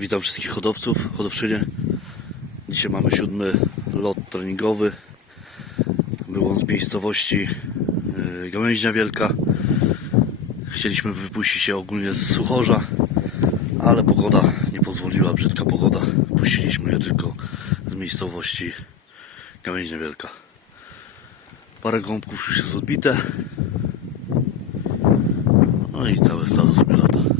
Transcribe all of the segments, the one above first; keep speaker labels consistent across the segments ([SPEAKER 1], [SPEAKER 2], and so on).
[SPEAKER 1] Witam wszystkich hodowców, hodowczynie. Dzisiaj mamy siódmy lot treningowy. Był on z miejscowości yy, Gałęźnia Wielka. Chcieliśmy wypuścić się ogólnie z Suchorza, ale pogoda nie pozwoliła, brzydka pogoda. Puściliśmy je tylko z miejscowości Gałęźnia Wielka. Parę gąbków już jest odbite. No i całe stado sobie lata.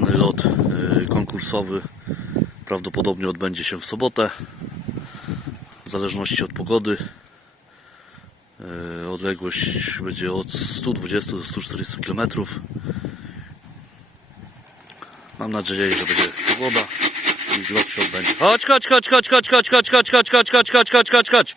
[SPEAKER 1] Planowany lot y, konkursowy prawdopodobnie odbędzie się w sobotę. W zależności od pogody. Y, Odległość będzie od 120 do 140 km. Mam nadzieję, że będzie pogoda i lot się odbędzie. Chodź, chodź, chodź, chodź, chodź, chodź, chodź, chodź, chodź, chodź, chodź, chodź, chodź, chodź, chodź.